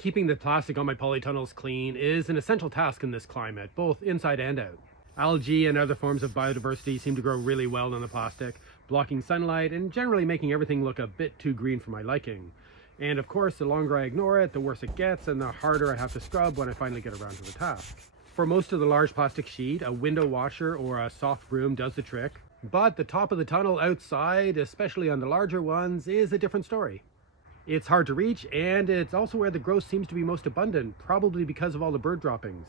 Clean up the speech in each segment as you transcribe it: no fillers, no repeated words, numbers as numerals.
Keeping the plastic on my polytunnels clean is an essential task in this climate, both inside and out. Algae and other forms of biodiversity seem to grow really well in the plastic, blocking sunlight and generally making everything look a bit too green for my liking. And of course, the longer I ignore it, the worse it gets and the harder I have to scrub when I finally get around to the task. For most of the large plastic sheet, a window washer or a soft broom does the trick, but the top of the tunnel outside, especially on the larger ones, is a different story. It's hard to reach, and it's also where the growth seems to be most abundant, probably because of all the bird droppings.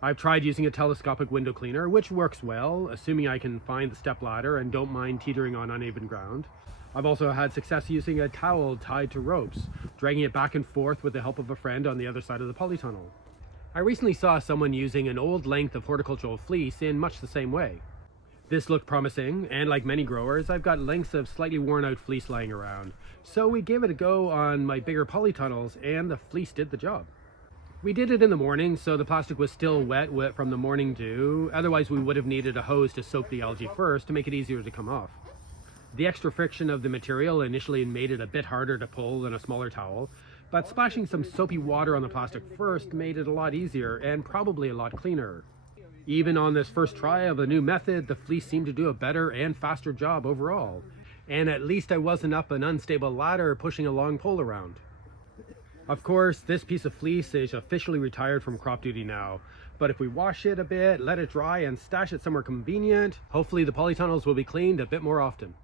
I've tried using a telescopic window cleaner, which works well, assuming I can find the step ladder and don't mind teetering on uneven ground. I've also had success using a towel tied to ropes, dragging it back and forth with the help of a friend on the other side of the polytunnel. I recently saw someone using an old length of horticultural fleece in much the same way. This looked promising, and like many growers, I've got lengths of slightly worn out fleece lying around. So we gave it a go on my bigger polytunnels, and the fleece did the job. We did it in the morning, so the plastic was still wet from the morning dew. Otherwise, we would have needed a hose to soak the algae first to make it easier to come off. The extra friction of the material initially made it a bit harder to pull than a smaller towel, but splashing some soapy water on the plastic first made it a lot easier and probably a lot cleaner. Even on this first try of a new method, the fleece seemed to do a better and faster job overall. And at least I wasn't up an unstable ladder pushing a long pole around. Of course, this piece of fleece is officially retired from crop duty now, but if we wash it a bit, let it dry, and stash it somewhere convenient, hopefully the polytunnels will be cleaned a bit more often.